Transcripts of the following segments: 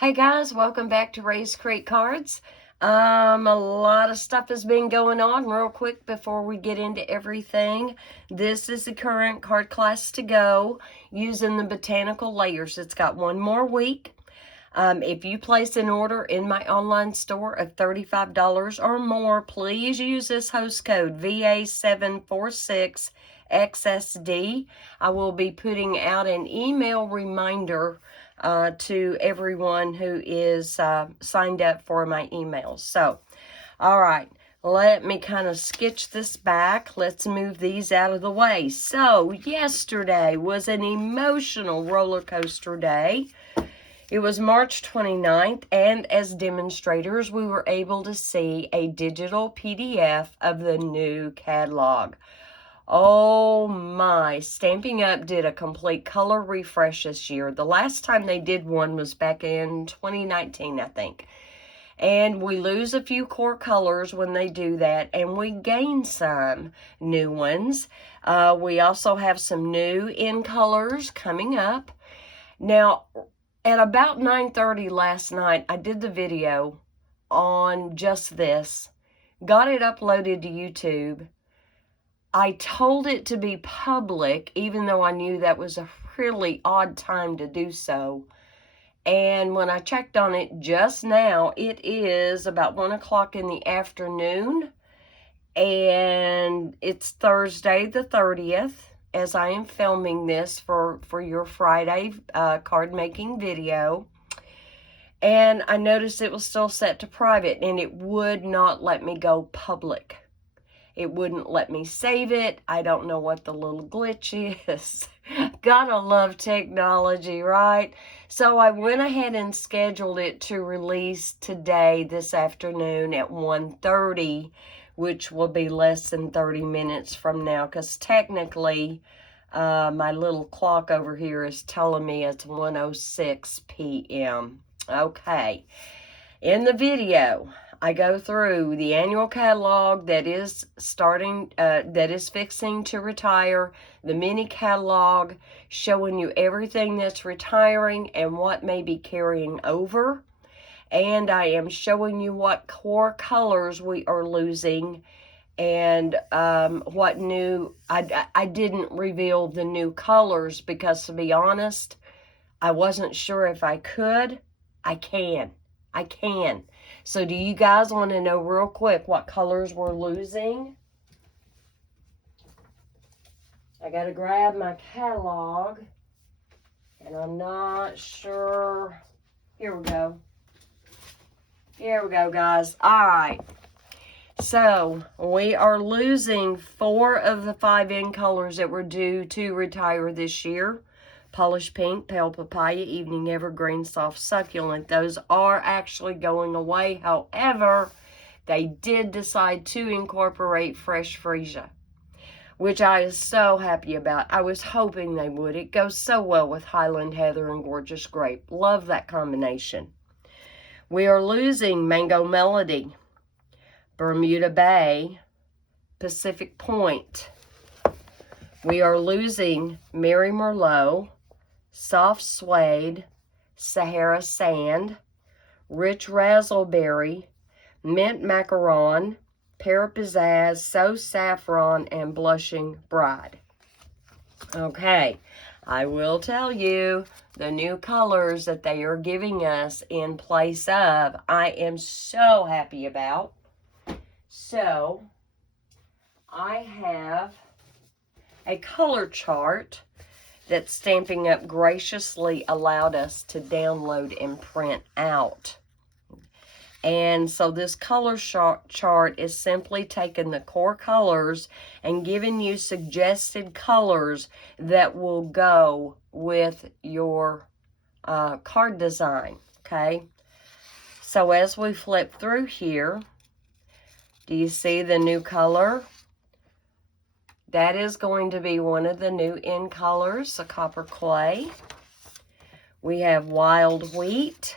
Hey guys, welcome back to Ray's Create Cards. A lot of stuff has been going on. Real quick before we get into everything, this is the current card class to go using the botanical layers. It's got one more week. If you place an order in my online store of $35 or more, please use this host code VA746XSD. I will be putting out an email reminder to everyone who is signed up for my emails. So, all right, let me kind of sketch this back. Let's move these out of the way. So, yesterday was an emotional roller coaster day. It was March 29th, and as demonstrators, we were able to see a digital PDF of the new catalog. Oh my, Stampin'Up did a complete color refresh this year. The last time they did one was back in 2019, I think. And we lose a few core colors when they do that, and we gain some new ones. We also have some new in colors coming up. Now, at about 9:30 last night, I did the video on just this, got it uploaded to YouTube. I told it to be public, even though I knew that was a really odd time to do so. And when I checked on it just now, it is about 1 o'clock in the afternoon. And it's Thursday the 30th, as I am filming this for your Friday card making video. And I noticed it was still set to private, and it would not let me go public. It wouldn't let me save it. I don't know what the little glitch is. Gotta love technology, right? So I went ahead and scheduled it to release today, this afternoon at 1:30, which will be less than 30 minutes from now, because technically my little clock over here is telling me it's 1:06 p.m. Okay. In the video, I go through the annual catalog that is fixing to retire, the mini catalog showing you everything that's retiring and what may be carrying over. And I am showing you what core colors we are losing and what new. I didn't reveal the new colors because, to be honest, I wasn't sure if I could. I can. So do you guys want to know real quick what colors we're losing? I got to grab my catalog, and I'm not sure. Here we go. Here we go, guys. All right. So we are losing 4 of the 5 in colors that were due to retire this year. Polished Pink, Pale Papaya, Evening Evergreen, Soft Succulent. Those are actually going away. However, they did decide to incorporate Fresh Freesia, which I was so happy about. I was hoping they would. It goes so well with Highland Heather and Gorgeous Grape. Love that combination. We are losing Mango Melody, Bermuda Bay, Pacific Point. We are losing Mary Merlot, Soft Suede, Sahara Sand, Rich Razzleberry, Mint Macaron, Pear Pizzazz, So Saffron, and Blushing Bride. Okay, I will tell you the new colors that they are giving us in place of, I am so happy about. So, I have a color chart that Stampin'Up graciously allowed us to download and print out. And so this color chart is simply taking the core colors and giving you suggested colors that will go with your card design, okay? So as we flip through here, do you see the new color? That is going to be one of the new in colors, the Copper Clay. We have Wild Wheat,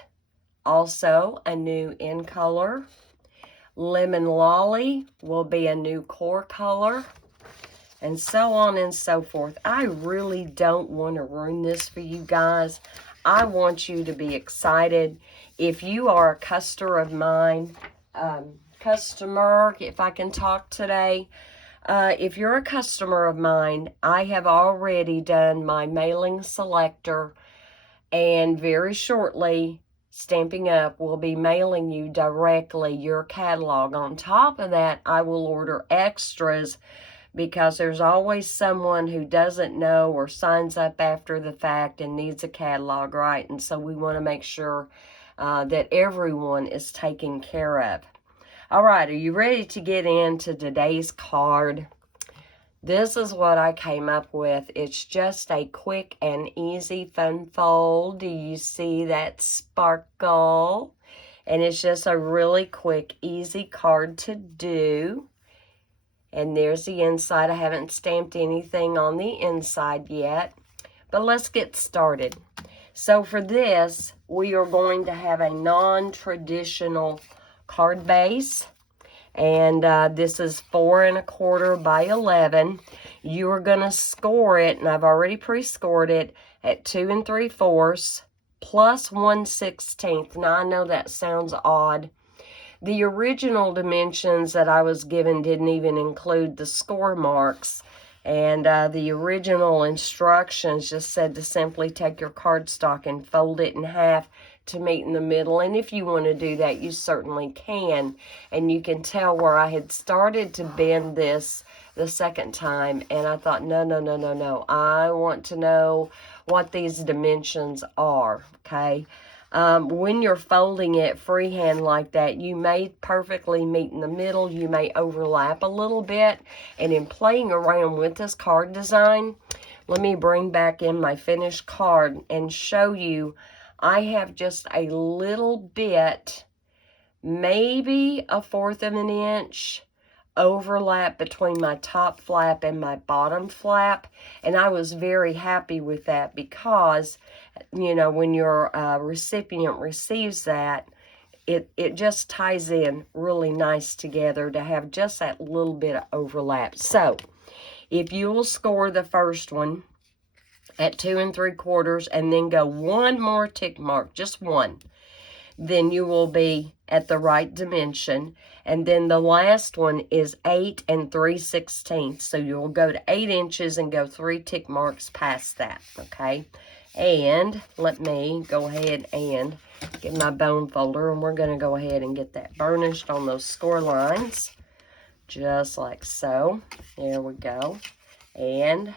also a new in color. Lemon Lolly will be a new core color, and so on and so forth. I really don't want to ruin this for you guys. I want you to be excited. If you are a customer of mine, customer, if I can talk today, if you're a customer of mine, I have already done my mailing selector, and very shortly, Stampin'Up will be mailing you directly your catalog. On top of that, I will order extras because there's always someone who doesn't know or signs up after the fact and needs a catalog, right? And so we want to make sure that everyone is taken care of. All right, are you ready to get into today's card? This is what I came up with. It's just a quick and easy fun fold. Do you see that sparkle? And it's just a really quick, easy card to do. And there's the inside. I haven't stamped anything on the inside yet. But let's get started. So for this, we are going to have a non-traditional card base. And this is 4 1/4 by 11. You are going to score it, and I've already pre-scored it, at 2 3/4 plus 1/16. Now, I know that sounds odd. The original dimensions that I was given didn't even include the score marks. And the original instructions just said to simply take your cardstock and fold it in half to meet in the middle. And if you want to do that, you certainly can. And you can tell where I had started to bend this the second time. And I thought, no. I want to know what these dimensions are, okay? When you're folding it freehand like that, you may perfectly meet in the middle. You may overlap a little bit. And in playing around with this card design, let me bring back in my finished card and show you I have just a little bit, maybe 1/4 of an inch overlap between my top flap and my bottom flap. And I was very happy with that because, you know, when your recipient receives that, it just ties in really nice together to have just that little bit of overlap. So if you will score the first one at 2 3/4 and then go one more tick mark, just one, then you will be at the right dimension. And then the last one is 8 3/16. So you'll go to 8 inches and go 3 tick marks past that, okay? And let me go ahead and get my bone folder, and we're going to go ahead and get that burnished on those score lines, just like so. There we go. And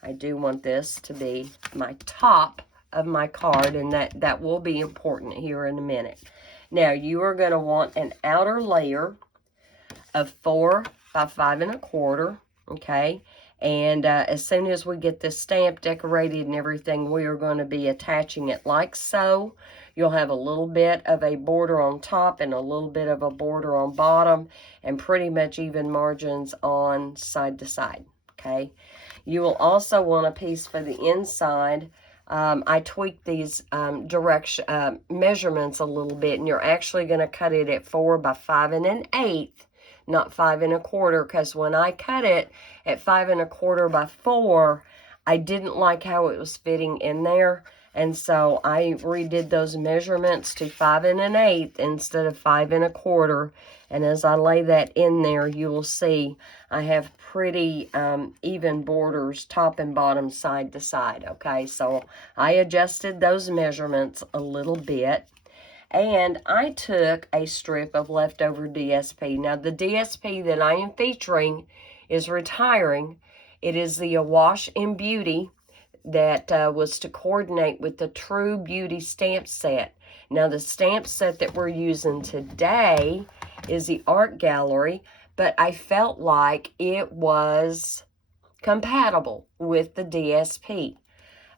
I do want this to be my top of my card, and that will be important here in a minute. Now, you are going to want an outer layer of 4 by 5 1/4, okay? And as soon as we get this stamp decorated and everything, we are going to be attaching it like so. You'll have a little bit of a border on top and a little bit of a border on bottom, and pretty much even margins on side to side, okay? You will also want a piece for the inside. I tweaked these measurements a little bit, and you're actually going to cut it at 4 by 5 1/8, not 5 1/4, because when I cut it at 5 1/4 by 4, I didn't like how it was fitting in there, and so I redid those measurements to 5 1/8 instead of 5 1/4. And as I lay that in there, you will see I have pretty even borders, top and bottom, side to side, okay? So I adjusted those measurements a little bit. And I took a strip of leftover DSP. Now, the DSP that I am featuring is retiring. It is the Awash in Beauty that was to coordinate with the True Beauty stamp set. Now, the stamp set that we're using today is the Art Gallery, but I felt like it was compatible with the DSP.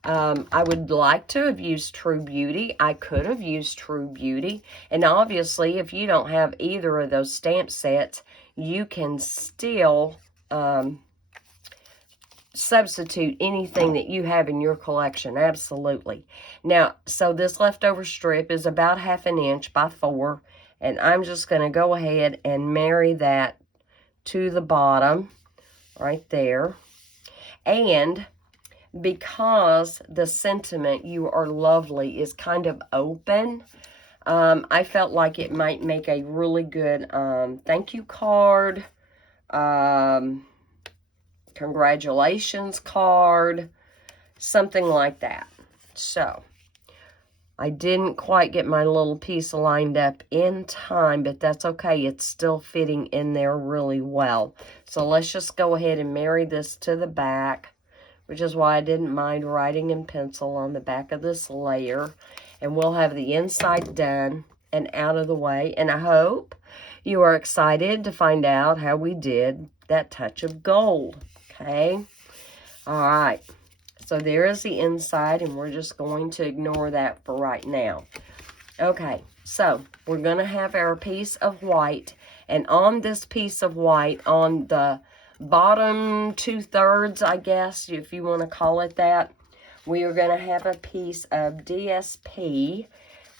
I would like to have used True Beauty. I could have used True Beauty. And obviously, if you don't have either of those stamp sets, you can still substitute anything that you have in your collection. Absolutely. Now, so this leftover strip is about 1/2 inch by 4. And I'm just going to go ahead and marry that to the bottom right there. And because the sentiment "you are lovely" is kind of open, I felt like it might make a really good thank you card, congratulations card, something like that. So I didn't quite get my little piece lined up in time, but that's okay. It's still fitting in there really well. So let's just go ahead and marry this to the back, which is why I didn't mind writing in pencil on the back of this layer. And we'll have the inside done and out of the way. And I hope you are excited to find out how we did that touch of gold. Okay? All right. So there is the inside, and we're just going to ignore that for right now. Okay, so we're going to have our piece of white, and on this piece of white, on the bottom 2/3, I guess, if you want to call it that, we are going to have a piece of DSP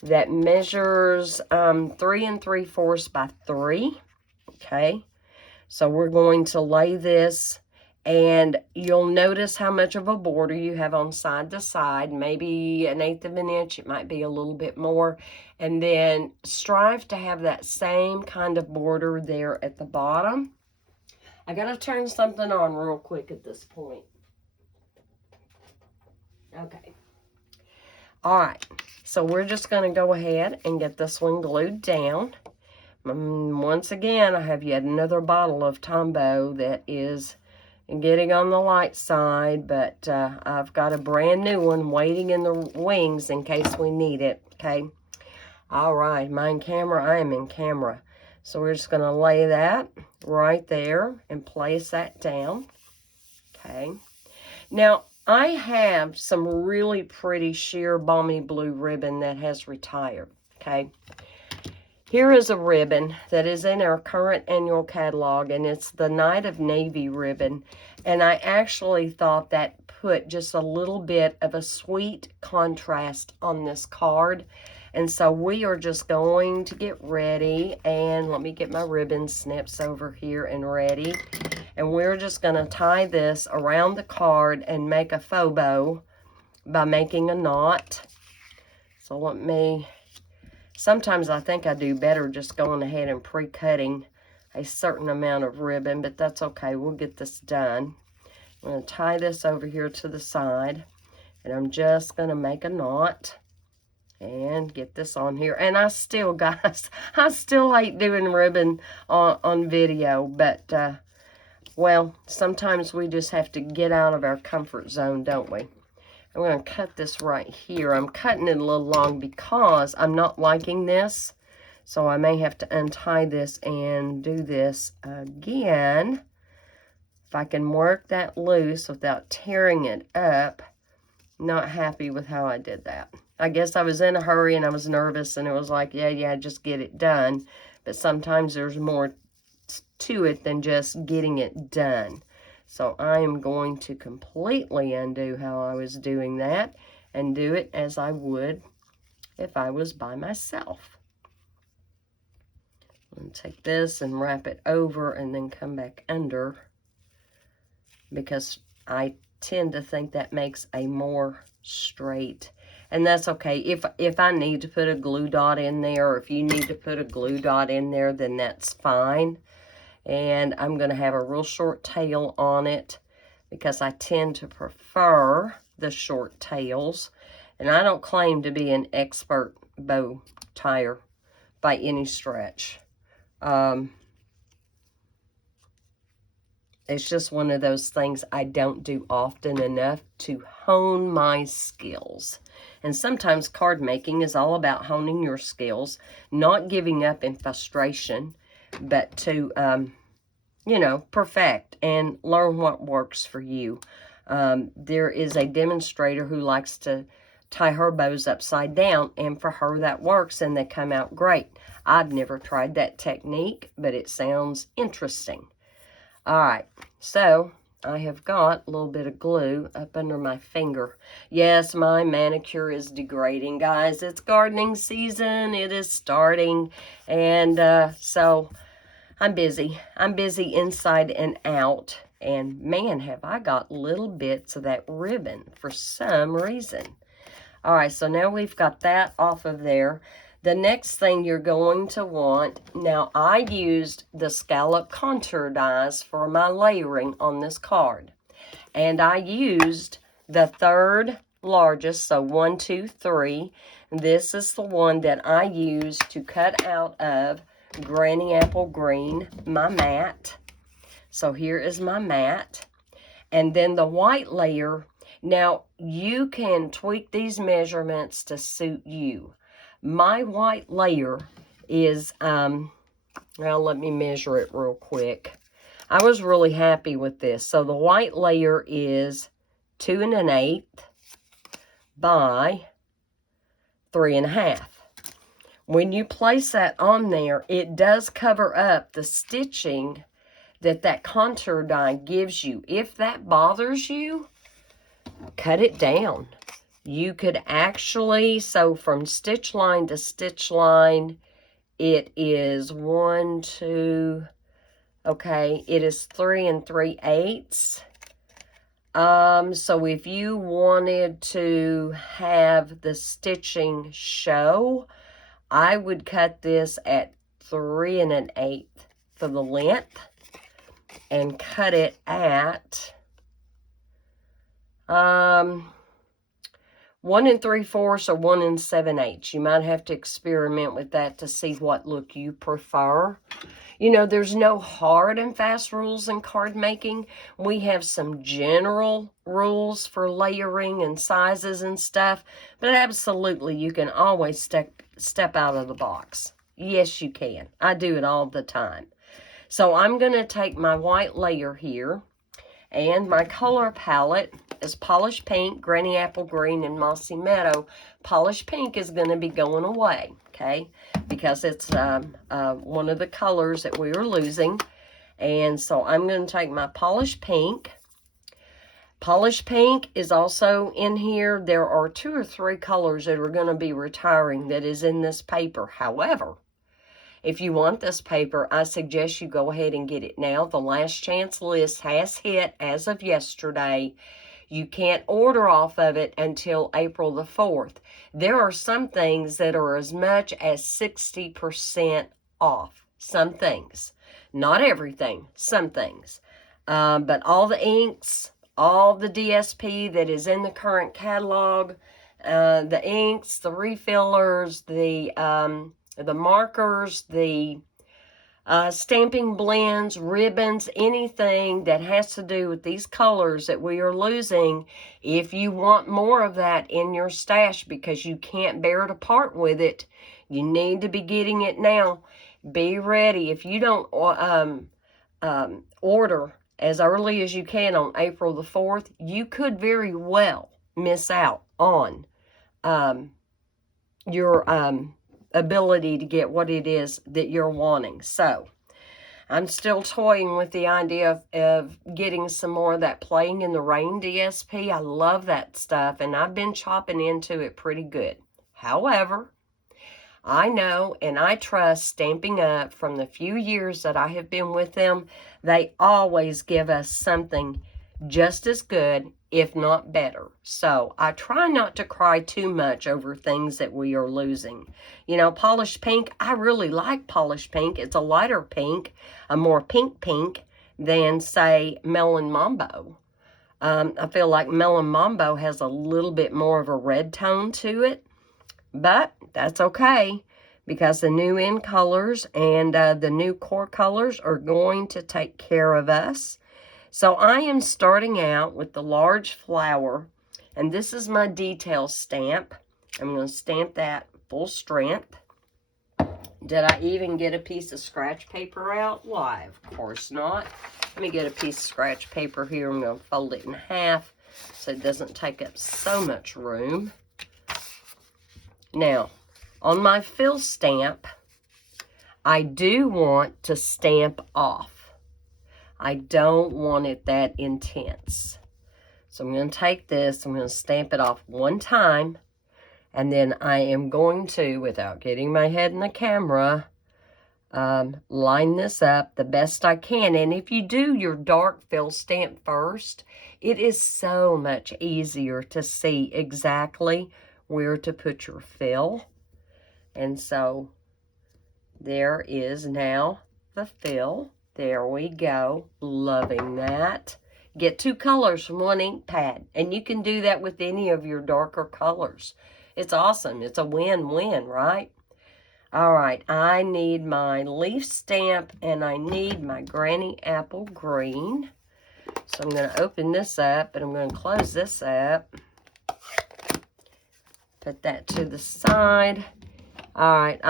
that measures 3 3/4 by 3, okay? So we're going to lay this, and you'll notice how much of a border you have on side to side, maybe 1/8 of an inch, it might be a little bit more, and then strive to have that same kind of border there at the bottom. I gotta turn something on real quick at this point. Okay. All right, so we're just gonna go ahead and get this one glued down. Once again, I have yet another bottle of Tombow that is getting on the light side, but I've got a brand new one waiting in the wings in case we need it, okay? All right, am I in camera? I am in camera. So we're just going to lay that right there and place that down, okay? Now, I have some really pretty sheer balmy blue ribbon that has retired, okay? Here is a ribbon that is in our current annual catalog, and it's the Night of Navy ribbon. And I actually thought that put just a little bit of a sweet contrast on this card. And so we are just going to get ready, and let me get my ribbon snips over here and ready. And we're just going to tie this around the card and make a faux bow by making a knot. So let me... Sometimes I think I do better just going ahead and pre-cutting a certain amount of ribbon, but that's okay. We'll get this done. I'm going to tie this over here to the side, and I'm just going to make a knot and get this on here. And I still, guys, I still hate doing ribbon on video, but, well, sometimes we just have to get out of our comfort zone, don't we? I'm going to cut this right here. I'm cutting it a little long because I'm not liking this. So I may have to untie this and do this again. If I can work that loose without tearing it up. Not happy with how I did that. I guess I was in a hurry and I was nervous, and it was like, yeah, just get it done. But sometimes there's more to it than just getting it done. So I am going to completely undo how I was doing that and do it as I would if I was by myself. I'm going to take this and wrap it over and then come back under, because I tend to think that makes a more straight. And that's okay. If I need to put a glue dot in there, or if you need to put a glue dot in there, then that's fine. And I'm going to have a real short tail on it because I tend to prefer the short tails. And I don't claim to be an expert bow tire by any stretch. It's just one of those things I don't do often enough to hone my skills. And sometimes card making is all about honing your skills, not giving up in frustration, but to, you know, perfect and learn what works for you. There is a demonstrator who likes to tie her bows upside down, and for her that works and they come out great. I've never tried that technique, but it sounds interesting. All right, so I have got a little bit of glue up under my finger. Yes, my manicure is degrading, guys. It's gardening season. It is starting, and so I'm busy. I'm busy inside and out. And man, have I got little bits of that ribbon for some reason. All right, so now we've got that off of there. The next thing you're going to want, now I used the scallop contour dies for my layering on this card. And I used the third largest, so 1, 2, 3. This is the one that I used to cut out of Granny Apple Green, my mat. So here is my mat. And then the white layer, now you can tweak these measurements to suit you. My white layer is, well, let me measure it real quick. I was really happy with this. So the white layer is 2 1/8 by 3 1/2. When you place that on there, it does cover up the stitching that contour die gives you. If that bothers you, cut it down. You could actually, so from stitch line to stitch line, it is 1, 2, okay, it is 3 3/8. So if you wanted to have the stitching show, I would cut this at 3 1/8 for the length and cut it at 1 3/4 or 1 7/8. You might have to experiment with that to see what look you prefer. You know, there's no hard and fast rules in card making. We have some general rules for layering and sizes and stuff, but absolutely you can always step out of the box. Yes, you can. I do it all the time. So I'm going to take my white layer here, and my color palette is Polished Pink, Granny Apple Green, and Mossy Meadow. Polished Pink is going to be going away, okay, because it's one of the colors that we are losing. And so I'm going to take my Polished Pink. Polished Pink is also in here. There are 2 or 3 colors that are going to be retiring that is in this paper. However, if you want this paper, I suggest you go ahead and get it now. The last chance list has hit as of yesterday. You can't order off of it until April the 4th. There are some things that are as much as 60% off. Some things. Not everything. Some things. But all the inks, all the DSP that is in the current catalog, the inks, the refillers, the markers, the stamping blends, ribbons, anything that has to do with these colors that we are losing. If you want more of that in your stash because you can't bear to part with it, you need to be getting it now. Be ready. If you don't order as early as you can on April the 4th, you could very well miss out on your ability to get what it is that you're wanting. So I'm still toying with the idea of getting some more of that Playing in the Rain DSP. I love that stuff, and I've been chopping into it pretty good. However, I know and I trust Stampin'Up from the few years that I have been with them. They always give us something just as good, if not better. So I try not to cry too much over things that we are losing. You know, Polished Pink, I really like Polished Pink. It's a lighter pink, a more pink than, say, Melon Mambo. I feel like Melon Mambo has a little bit more of a red tone to it, but that's okay because the new in colors and the new core colors are going to take care of us. So I am starting out with the large flower, and this is my detail stamp. I'm going to stamp that full strength. Did I even get a piece of scratch paper out? Why, of course not. Let me get a piece of scratch paper here. I'm going to fold it in half so it doesn't take up so much room. Now, on my fill stamp, I do want to stamp off. I don't want it that intense. So I'm going to take this, I'm going to stamp it off one time, and then I am going to, without getting my head in the camera, line this up the best I can. And if you do your dark fill stamp first, it is so much easier to see exactly where to put your fill. And so there is now the fill. There we go. Loving that. Get 2 colors from 1 ink pad. And you can do that with any of your darker colors. It's awesome. It's a win-win, right? All right, I need my leaf stamp and I need my Granny Apple Green. So I'm going to open this up and I'm going to close this up. Put that to the side. All right,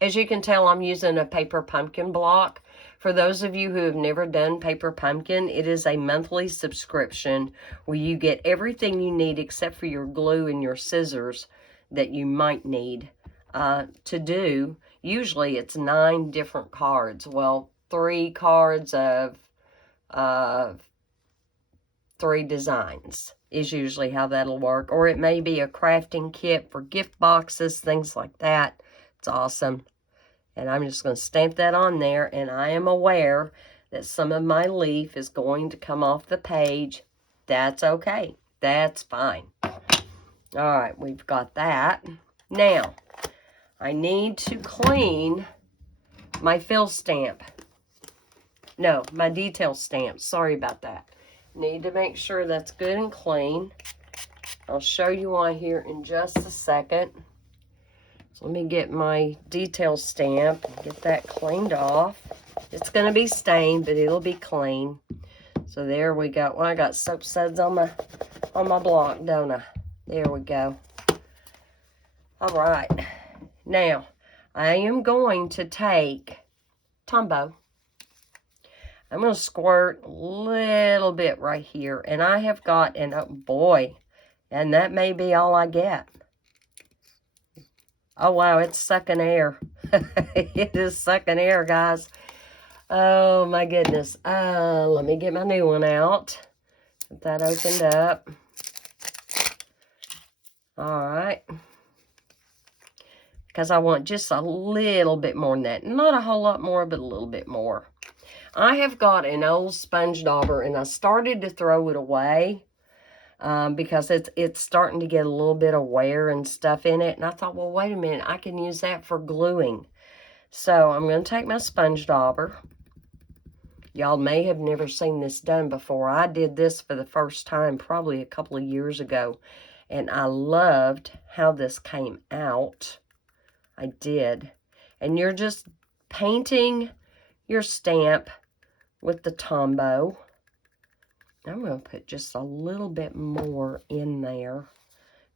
as you can tell, I'm using a paper pumpkin block. For those of you who have never done paper pumpkin, it is a monthly subscription where you get everything you need except for your glue and your scissors that you might need to do. Usually it's 9 different cards. Well, 3 cards of 3 designs is usually how that'll work. Or it may be a crafting kit for gift boxes, things like that. It's awesome. And I'm just going to stamp that on there. And I am aware that some of my leaf is going to come off the page. That's okay. That's fine. All right, we've got that. Now, I need to clean my fill stamp. No, my detail stamp. Sorry about that. Need to make sure that's good and clean. I'll show you why here in just a second. So let me get my detail stamp and get that cleaned off. It's going to be stained, but it'll be clean. So there we go. Well, I got soap suds on my block, don't I? There we go. All right. Now, I am going to take Tombow. I'm going to squirt a little bit right here. And I have got, and oh boy, and that may be all I get. Oh, wow, it's sucking air. It is sucking air, guys. Oh, my goodness. Let me get my new one out. Get that opened up. All right. Because I want just a little bit more than that. Not a whole lot more, but a little bit more. I have got an old sponge dauber, and I started to throw it away. Because it's starting to get a little bit of wear and stuff in it. And I thought, well, wait a minute, I can use that for gluing. So I'm going to take my sponge dauber. Y'all may have never seen this done before. I did this for the first time probably a couple of years ago. And I loved how this came out. I did. And you're just painting your stamp with the Tombow. I'm going to put just a little bit more in there.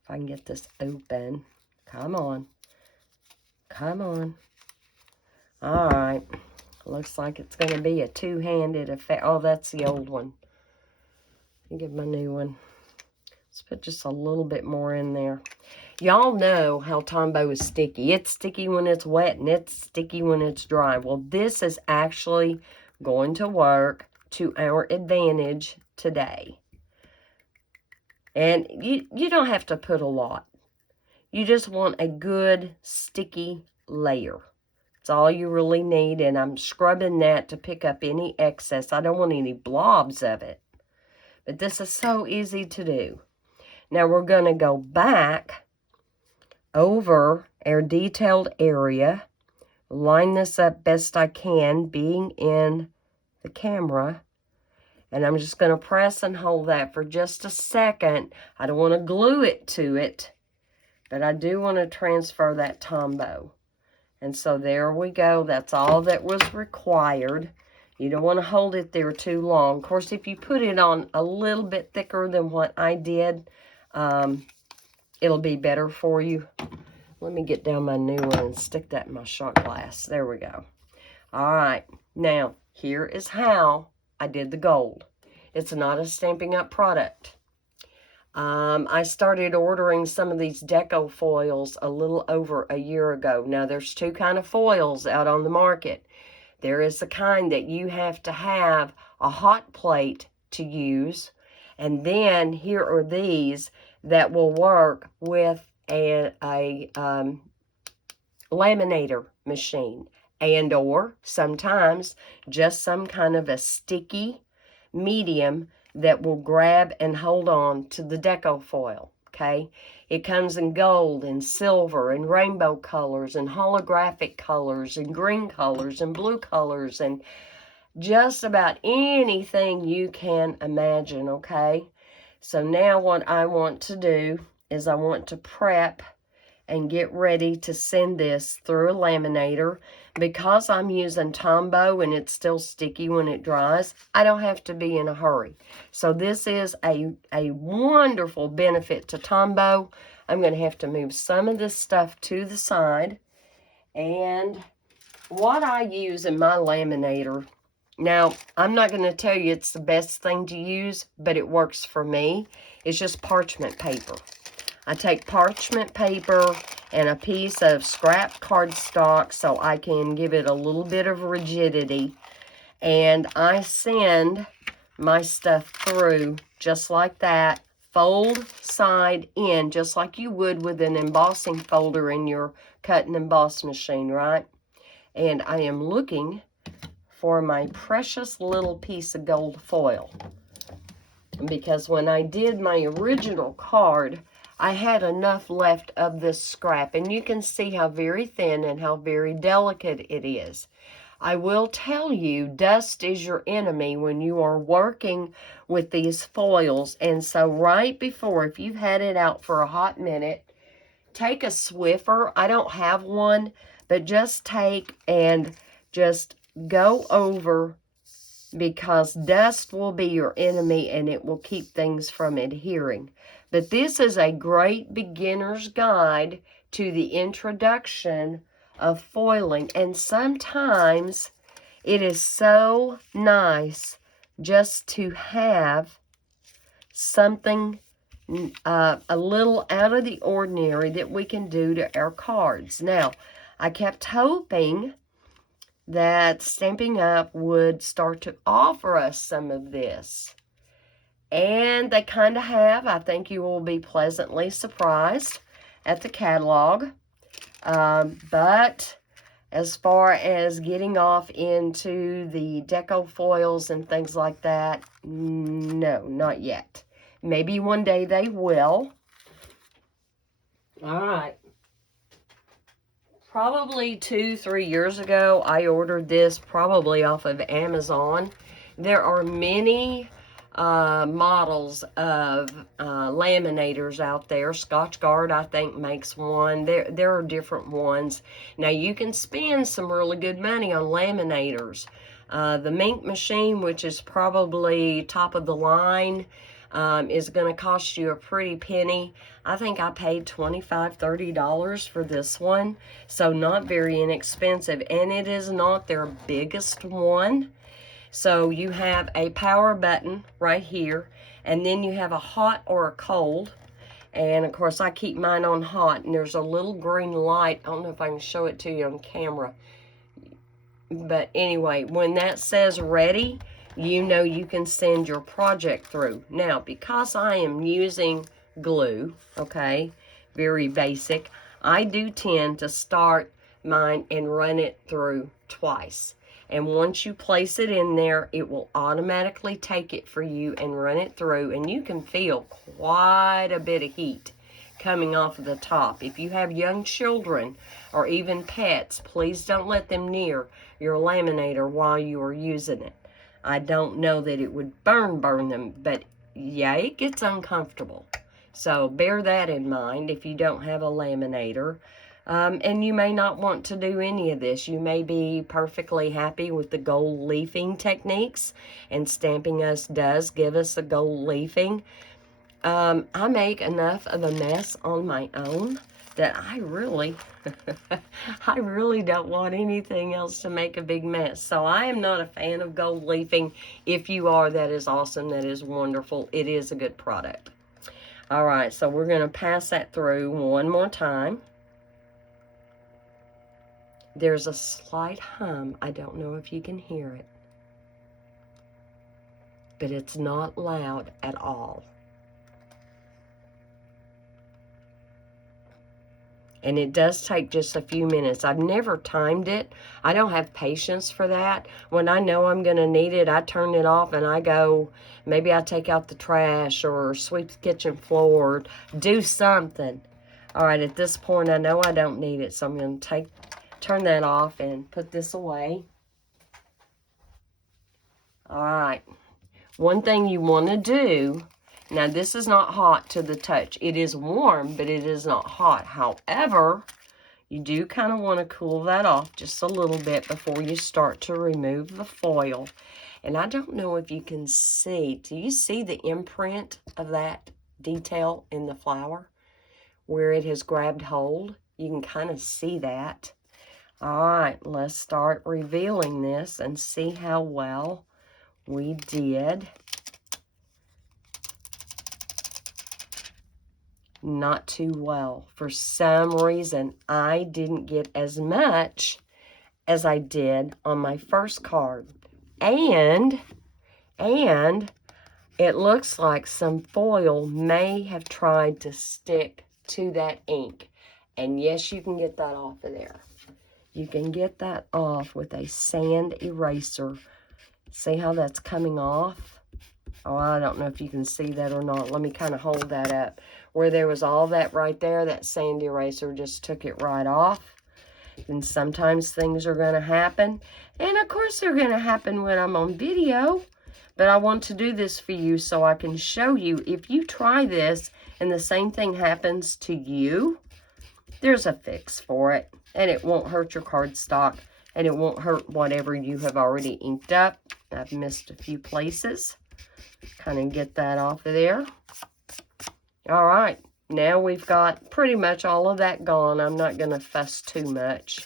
If I can get this open. Come on. Come on. All right. Looks like it's going to be a two-handed effect. Oh, that's the old one. Let me get my new one. Let's put just a little bit more in there. Y'all know how Tombow is sticky. It's sticky when it's wet and it's sticky when it's dry. Well, this is actually going to work to our advantage today. And you don't have to put a lot. You just want a good sticky layer. That's all you really need. And I'm scrubbing that to pick up any excess. I don't want any blobs of it. But this is so easy to do. Now we're going to go back over our detailed area. Line this up best I can, being in the camera. And I'm just going to press and hold that for just a second. I don't want to glue it to it, but I do want to transfer that Tombow. And so there we go. That's all that was required. You don't want to hold it there too long. Of course, if you put it on a little bit thicker than what I did, it'll be better for you. Let me get down my new one and stick that in my shot glass. There we go. All right. Now, here is how I did the gold. It's not a Stampin' Up product. I started ordering some of these Deco foils a little over a year ago. Now, there's 2 kind of foils out on the market. There is the kind that you have to have a hot plate to use. And then here are these that will work with a laminator machine. and or sometimes just some kind of a sticky medium that will grab and hold on to the deco foil, okay? It comes in gold and silver and rainbow colors and holographic colors and green colors and blue colors and just about anything you can imagine, okay? So now what I want to do is I want to prep and get ready to send this through a laminator. Because I'm using Tombow and it's still sticky when it dries, I don't have to be in a hurry. So this is a wonderful benefit to Tombow. I'm going to have to move some of this stuff to the side. And what I use in my laminator, now I'm not going to tell you it's the best thing to use, but it works for me. It's just parchment paper. I take parchment paper and a piece of scrap cardstock so I can give it a little bit of rigidity. And I send my stuff through just like that, fold side in, just like you would with an embossing folder in your cut and emboss machine, right? And I am looking for my precious little piece of gold foil. Because when I did my original card, I had enough left of this scrap, and you can see how very thin and how very delicate it is. I will tell you, dust is your enemy when you are working with these foils, and so right before, if you've had it out for a hot minute, take a Swiffer. I don't have one, but just take and just go over, because dust will be your enemy and it will keep things from adhering. But this is a great beginner's guide to the introduction of foiling. And sometimes it is so nice just to have something a little out of the ordinary that we can do to our cards. Now, I kept hoping that Stampin'Up would start to offer us some of this. And they kind of have. I think you will be pleasantly surprised at the catalog. But as far as getting off into the deco foils and things like that, no, not yet. Maybe one day they will. All right. Probably 2-3 years ago, I ordered this probably off of Amazon. There are many models of laminators out there. Scotchgard, I think, makes one. There are different ones. Now, you can spend some really good money on laminators. The Mink machine, which is probably top of the line, is going to cost you a pretty penny. I think I paid $25, $30 for this one, so not very inexpensive, and it is not their biggest one. So you have a power button right here, and then you have a hot or a cold, and of course I keep mine on hot, and there's a little green light. I don't know if I can show it to you on camera, but anyway, when that says ready, you know you can send your project through. Now, because I am using glue, okay, very basic, I do tend to start mine and run it through twice. And once you place it in there, it will automatically take it for you and run it through, and you can feel quite a bit of heat coming off of the top. If you have young children or even pets, please don't let them near your laminator while you are using it. I don't know that it would burn them, but yeah, it gets uncomfortable. So bear that in mind if you don't have a laminator. And you may not want to do any of this. You may be perfectly happy with the gold leafing techniques, and Stampin' does give us a gold leafing. I make enough of a mess on my own that I really don't want anything else to make a big mess. So I am not a fan of gold leafing. If you are, that is awesome. That is wonderful. It is a good product. All right, so we're going to pass that through one more time. There's a slight hum. I don't know if you can hear it, but it's not loud at all. And it does take just a few minutes. I've never timed it. I don't have patience for that. When I know I'm going to need it, I turn it off and I go, maybe I take out the trash or sweep the kitchen floor, do something. All right, at this point, I know I don't need it, so I'm going to turn that off and put this away. All right. One thing you want to do, now this is not hot to the touch. It is warm, but it is not hot. However, you do kind of want to cool that off just a little bit before you start to remove the foil. And I don't know if you can see, do you see the imprint of that detail in the flower where it has grabbed hold? You can kind of see that. All right, let's start revealing this and see how well we did. Not too well. For some reason, I didn't get as much as I did on my first card. And it looks like some foil may have tried to stick to that ink. And yes, you can get that off of there. You can get that off with a sand eraser. See how that's coming off? Oh, I don't know if you can see that or not. Let me kind of hold that up. Where there was all that right there, that sand eraser just took it right off. And sometimes things are going to happen. And of course they're going to happen when I'm on video. But I want to do this for you so I can show you. If you try this and the same thing happens to you, there's a fix for it. And it won't hurt your cardstock. And it won't hurt whatever you have already inked up. I've missed a few places. Kind of get that off of there. All right. Now we've got pretty much all of that gone. I'm not going to fuss too much.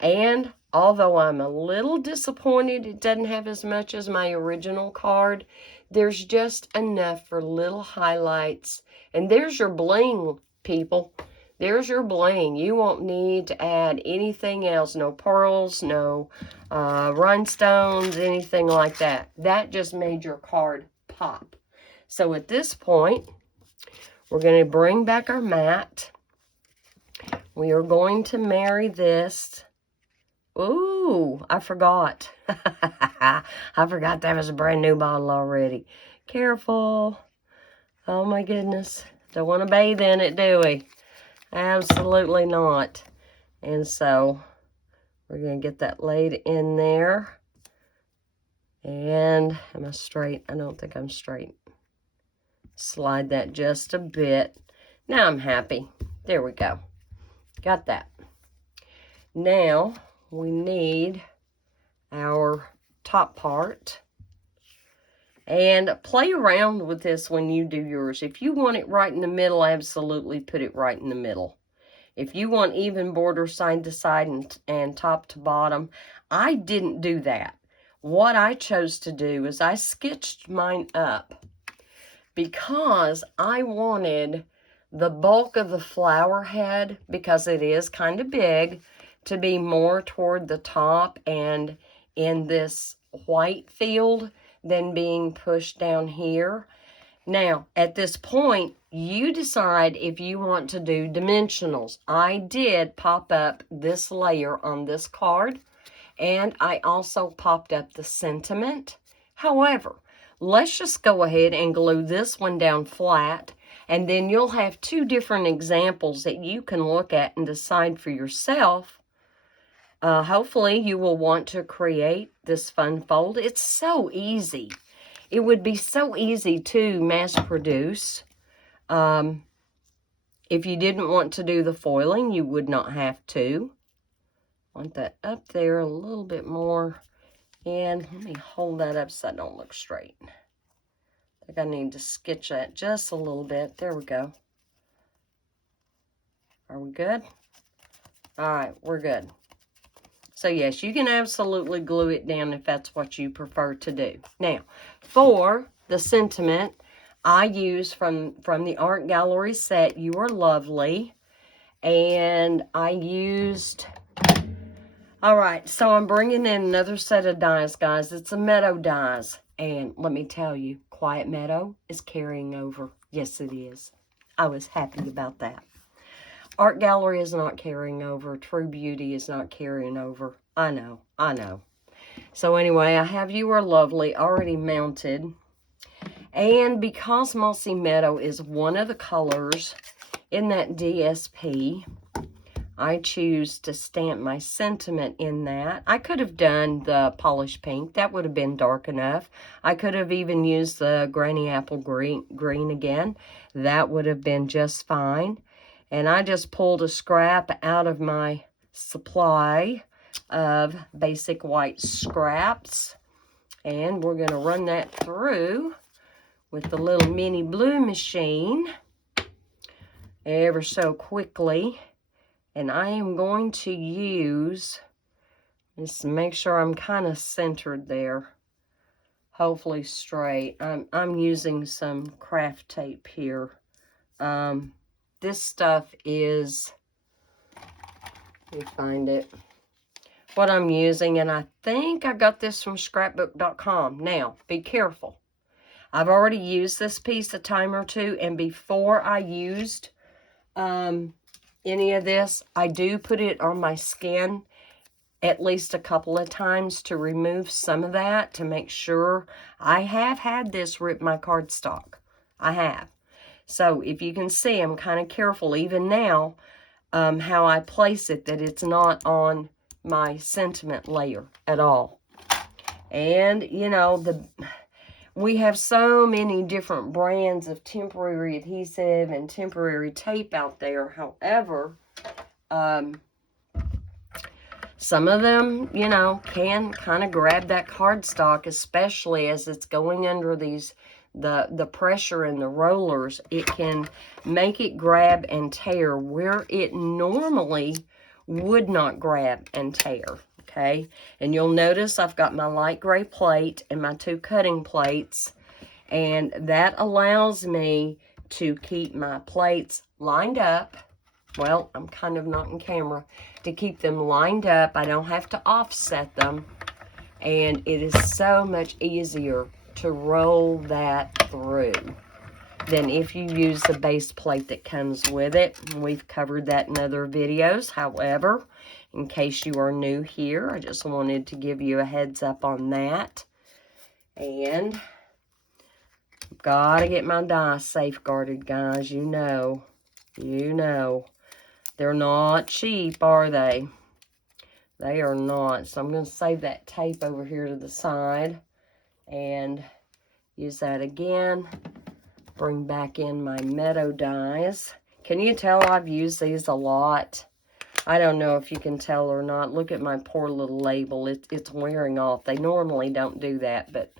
And although I'm a little disappointed it doesn't have as much as my original card, there's just enough for little highlights. And there's your bling, people. There's your bling. You won't need to add anything else. No pearls, no rhinestones, anything like that. That just made your card pop. So at this point, we're going to bring back our mat. We are going to marry this. Ooh, I forgot. I forgot that was a brand new bottle already. Careful. Oh my goodness. Don't want to bathe in it, do we? Absolutely not. And so we're going to get that laid in there. And am I straight? I don't think I'm straight. Slide that just a bit. Now I'm happy. There we go. Got that. Now we need our top part. And play around with this when you do yours. If you want it right in the middle, absolutely put it right in the middle. If you want even border side to side and top to bottom, I didn't do that. What I chose to do is I sketched mine up because I wanted the bulk of the flower head, because it is kind of big, to be more toward the top and in this white field than being pushed down here. Now, at this point, you decide if you want to do dimensionals. I did pop up this layer on this card, and I also popped up the sentiment. However, let's just go ahead and glue this one down flat, and then you'll have two different examples that you can look at and decide for yourself. Hopefully, you will want to create this fun fold. It's so easy. It would be so easy to mass produce. If you didn't want to do the foiling, you would not have to. Want that up there a little bit more. And let me hold that up so I don't look straight. I think I need to sketch that just a little bit. There we go. Are we good? All right, we're good. So yes, you can absolutely glue it down if that's what you prefer to do. Now, for the sentiment, I use from the Art Gallery set, You Are Lovely. And I used, all right, so I'm bringing in another set of dies, guys. It's a Meadow dies. And let me tell you, Quiet Meadow is carrying over. Yes, it is. I was happy about that. Art Gallery is not carrying over. True Beauty is not carrying over. I know, I know. So anyway, I have You Are Lovely already mounted. And because Mossy Meadow is one of the colors in that DSP, I choose to stamp my sentiment in that. I could have done the polished pink. That would have been dark enough. I could have even used the Granny Apple green again. That would have been just fine. And I just pulled a scrap out of my supply of basic white scraps. And we're going to run that through with the little mini blue machine ever so quickly. And I am going to use, just to make sure I'm kind of centered there, hopefully straight. I'm using some craft tape here. This stuff is, let me find it, what I'm using, and I think I got this from scrapbook.com. Now, be careful. I've already used this piece a time or two, and before I used any of this, I do put it on my skin at least a couple of times to remove some of that, to make sure. I have had this rip my cardstock. I have. So if you can see, I'm kind of careful even now how I place it, that it's not on my sentiment layer at all. And, you know, we have so many different brands of temporary adhesive and temporary tape out there. However, some of them, you know, can kind of grab that cardstock, especially as it's going under these, the pressure in the rollers. It can make it grab and tear where it normally would not grab and tear. Okay, and you'll notice I've got my light gray plate and my 2 cutting plates, and that allows me to keep my plates lined up. Well, I'm kind of not in camera, to keep them lined up. I don't have to offset them, and it is so much easier to roll that through than if you use the base plate that comes with it. We've covered that in other videos. However, in case you are new here, I just wanted to give you a heads up on that. And gotta get my dies safeguarded, guys. You know. They're not cheap, are they? They are not. So I'm going to save that tape over here to the side and use that again. Bring back in my Meadow dies. Can you tell I've used these a lot? I don't know if you can tell or not. Look at my poor little label. It's wearing off. They normally don't do that, but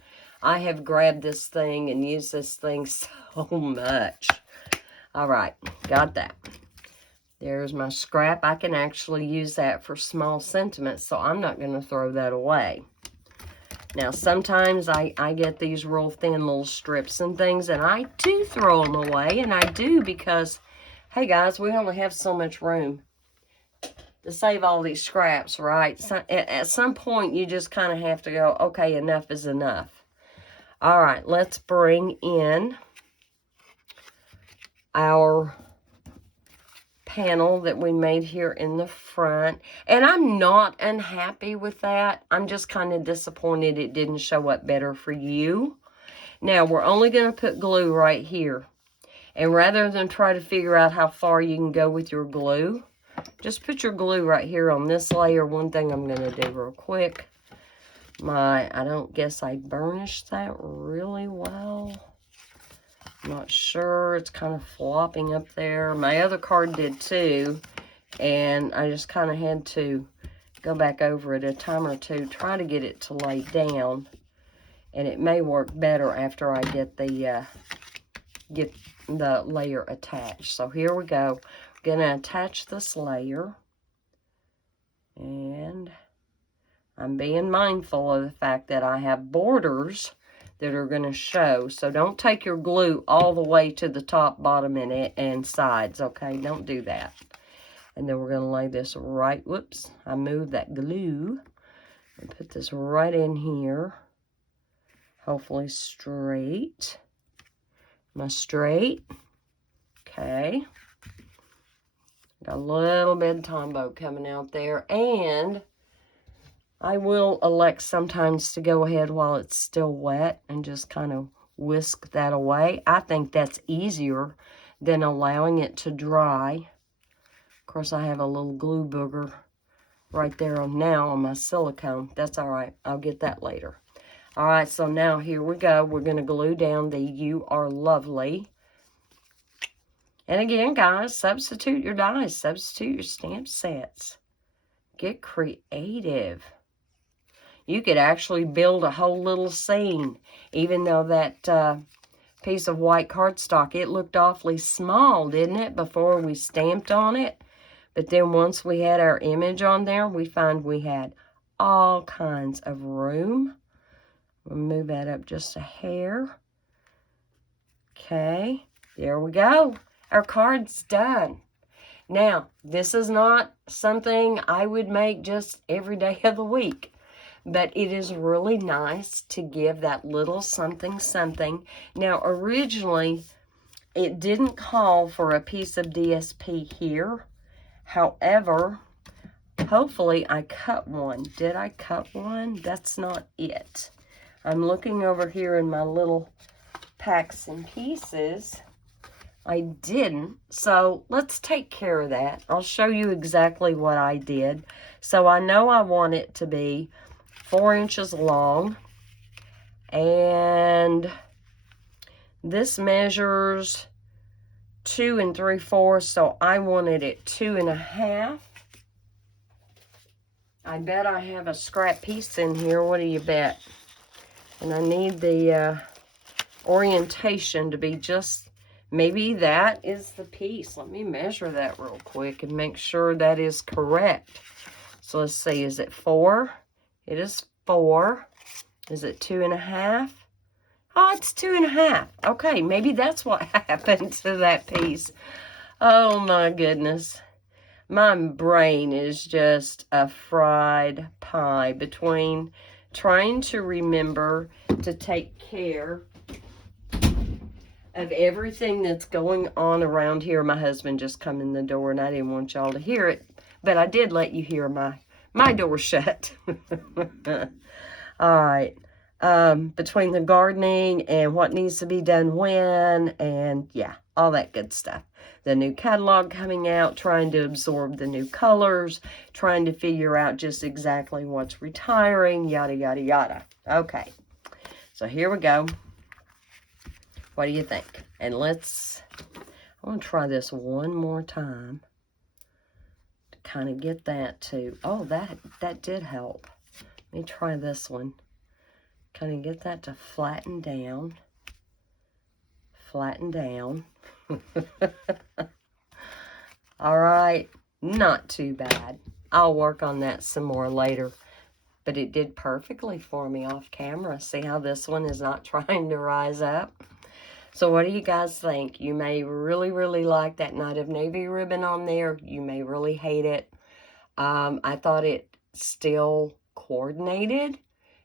I have grabbed this thing and used this thing so much. All right, got that. There's my scrap. I can actually use that for small sentiments, so I'm not going to throw that away. Now, sometimes I get these real thin little strips and things, and I do throw them away, and I do because, hey, guys, we only have so much room to save all these scraps, right? So, at some point, you just kind of have to go, okay, enough is enough. All right, let's bring in our panel that we made here in the front. And I'm not unhappy with that. I'm just kind of disappointed it didn't show up better for you. Now, we're only going to put glue right here. And rather than try to figure out how far you can go with your glue, just put your glue right here on this layer. One thing I'm going to do real quick. I don't guess I burnished that really well. Not sure. It's kind of flopping up there. My other card did too, and I just kind of had to go back over it a time or two, try to get it to lay down, and it may work better after I get the layer attached. So here we go. I'm gonna attach this layer, and I'm being mindful of the fact that I have borders that are going to show. So don't take your glue all the way to the top, bottom, and sides, okay? Don't do that. And then we're going to lay this right, whoops, I moved that glue. And put this right in here. Hopefully straight. Am I straight? Okay. Got a little bit of Tombow coming out there. And I will elect sometimes to go ahead while it's still wet and just kind of whisk that away. I think that's easier than allowing it to dry. Of course, I have a little glue booger right there now on my silicone. That's all right. I'll get that later. All right, so now here we go. We're going to glue down the You Are Lovely. And again, guys, substitute your dies. Substitute your stamp sets. Get creative. You could actually build a whole little scene, even though that piece of white cardstock, it looked awfully small, didn't it, before we stamped on it? But then once we had our image on there, we found we had all kinds of room. We'll move that up just a hair. Okay, there we go. Our card's done. Now, this is not something I would make just every day of the week, but it is really nice to give that little something something. Now, originally, it didn't call for a piece of DSP here. However, hopefully I cut one. Did I cut one? That's not it. I'm looking over here in my little packs and pieces. I didn't, so let's take care of that. I'll show you exactly what I did. So I know I want it to be 4 inches long, and this measures 2 3/4, so I wanted it 2 1/2. I bet I have a scrap piece in here. What do you bet? And I need the orientation to be just, maybe that is the piece. Let me measure that real quick and make sure that is correct. So let's see, is it 4? It is 4. Is it 2 1/2? Oh, it's 2 1/2. Okay, maybe that's what happened to that piece. Oh my goodness. My brain is just a fried pie between trying to remember to take care of everything that's going on around here. My husband just come in the door and I didn't want y'all to hear it, but I did let you hear my door shut. All right. Between the gardening and what needs to be done when, and yeah, all that good stuff. The new catalog coming out, trying to absorb the new colors, trying to figure out just exactly what's retiring, yada, yada, yada. Okay, so here we go. What do you think? And I want to try this one more time to kind of get that too. Oh, that did help. Let me try this one. Kind of get that to flatten down. Flatten down. All right, not too bad. I'll work on that some more later. But it did perfectly for me off camera. See how this one is not trying to rise up? So what do you guys think? You may really, really like that Night of Navy ribbon on there. You may really hate it. I thought it still coordinated.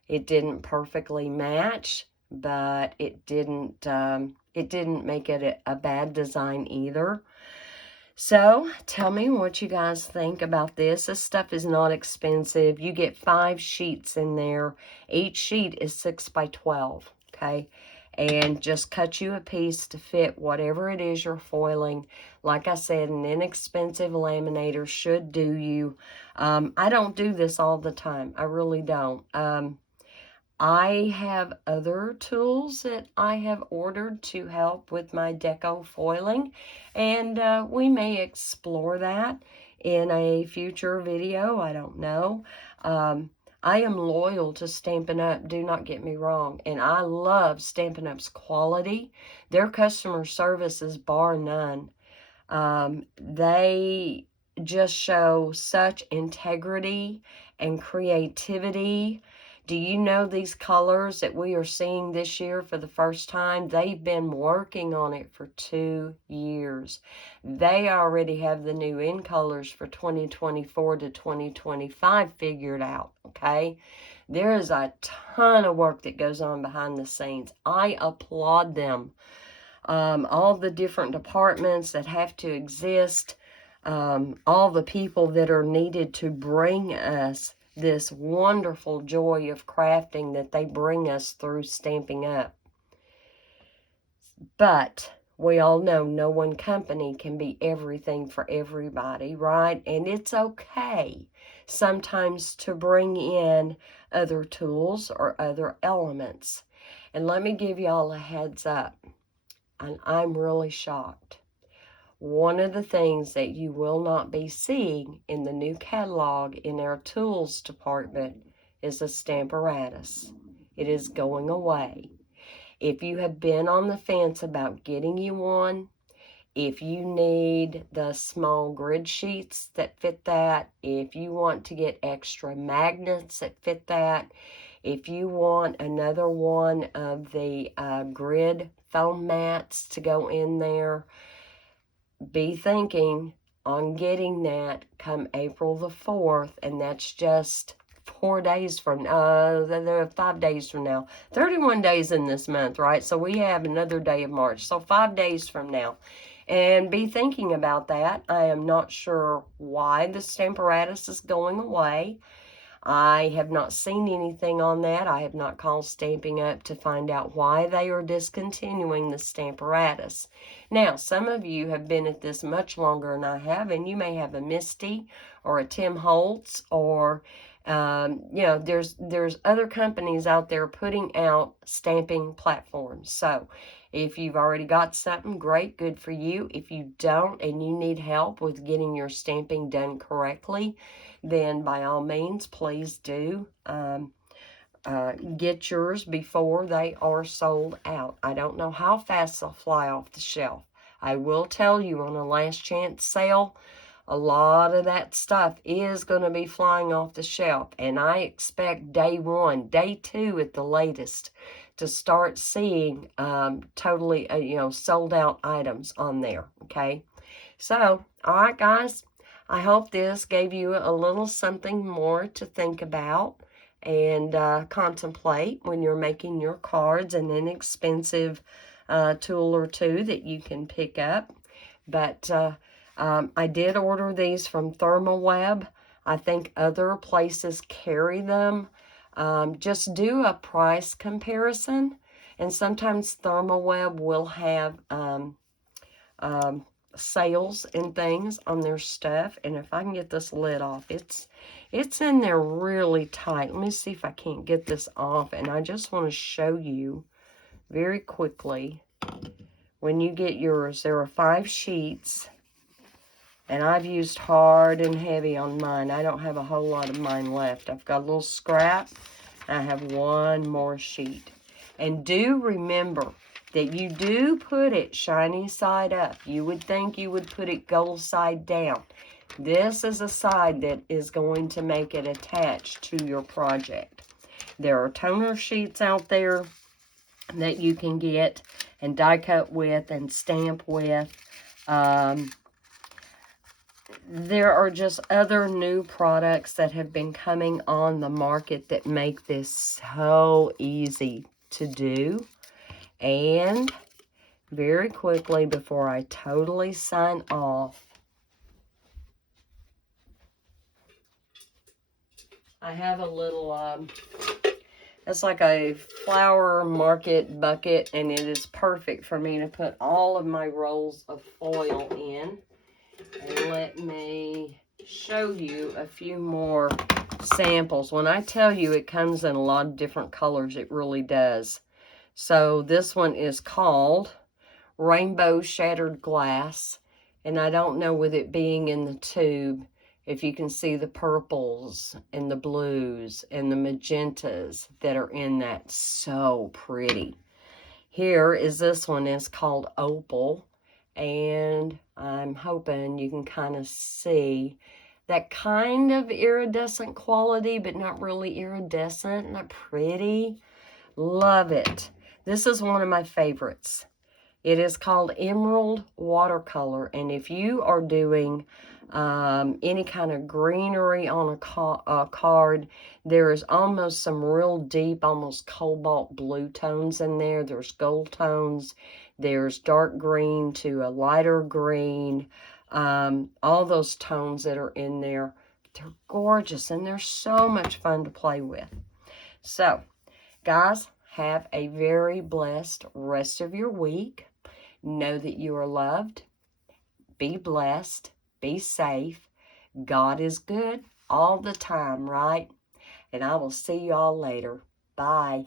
It didn't perfectly match, but it didn't make it a bad design either. So tell me what you guys think about this. This stuff is not expensive. You get 5 sheets in there. Each sheet is 6 by 12, okay? And just cut you a piece to fit whatever it is you're foiling. Like I said, an inexpensive laminator should do you. I don't do this all the time. I really don't. I have other tools that I have ordered to help with my deco foiling, and we may explore that in a future video. I don't know. I am loyal to Stampin'Up, do not get me wrong, and I love Stampin'Up's quality. Their customer service is bar none. They just show such integrity and creativity. Do you know these colors that we are seeing this year for the first time? They've been working on it for 2 years. They already have the new in colors for 2024 to 2025 figured out, okay? There is a ton of work that goes on behind the scenes. I applaud them. All the different departments that have to exist. all the people that are needed to bring us this wonderful joy of crafting that they bring us through Stampin' Up. But we all know no one company can be everything for everybody, right? And it's okay sometimes to bring in other tools or other elements. And let me give y'all a heads up, and I'm really shocked. One of the things that you will not be seeing in the new catalog in our tools department is a Stamparatus. It is going away. If you have been on the fence about getting you one, if you need the small grid sheets that fit that, if you want to get extra magnets that fit that, if you want another one of the grid foam mats to go in there, be thinking on getting that come April the 4th, and that's just 4 days from 5 days from now. 31 days in this month, right? So we have another day of March. So 5 days from now. And be thinking about that. I am not sure why the Stamparatus is going away. I have not seen anything on that. I have not called Stampin' Up to find out why they are discontinuing the Stamparatus. Now, some of you have been at this much longer than I have, and you may have a Misty or a Tim Holtz, or you know, there's other companies out there putting out stamping platforms. So if you've already got something, great, good for you. If you don't and you need help with getting your stamping done correctly, then by all means, please do get yours before they are sold out. I don't know how fast they'll fly off the shelf. I will tell you, on a last chance sale, a lot of that stuff is going to be flying off the shelf, and I expect day 1, day 2 at the latest to start seeing totally you know, sold out items on there. Okay, so all right, guys, I hope this gave you a little something more to think about and contemplate when you're making your cards, an inexpensive tool or two that you can pick up. But I did order these from ThermoWeb. I think other places carry them. Just do a price comparison, and sometimes ThermoWeb will have sales and things on their stuff. And if I can get this lid off, it's in there really tight. Let me see if I can't get this off. And I just want to show you very quickly, when you get yours, there are 5 sheets, and I've used hard and heavy on mine. I don't have a whole lot of mine left. I've got a little scrap. I have 1 more sheet. And do remember that you do put it shiny side up. You would think you would put it gold side down. This is a side that is going to make it attached to your project. There are toner sheets out there that you can get and die cut with and stamp with. There are just other new products that have been coming on the market that make this so easy to do. And very quickly, before I totally sign off, I have a little, it's like a flower market bucket, and it is perfect for me to put all of my rolls of foil in. And let me show you a few more samples. When I tell you it comes in a lot of different colors, it really does. So this one is called Rainbow Shattered Glass. And I don't know, with it being in the tube, if you can see the purples and the blues and the magentas that are in that. So pretty. Here is this one. It's called Opal. And I'm hoping you can kind of see that kind of iridescent quality, but not really iridescent, not pretty. Love it. This is one of my favorites. It is called Emerald Watercolor, and if you are doing any kind of greenery on a card, there is almost some real deep, almost cobalt blue tones in there. There's gold tones. There's dark green to a lighter green. all those tones that are in there. They're gorgeous, and they're so much fun to play with. So, guys, have a very blessed rest of your week. Know that you are loved. Be blessed. Be safe. God is good all the time, right? And I will see y'all later. Bye.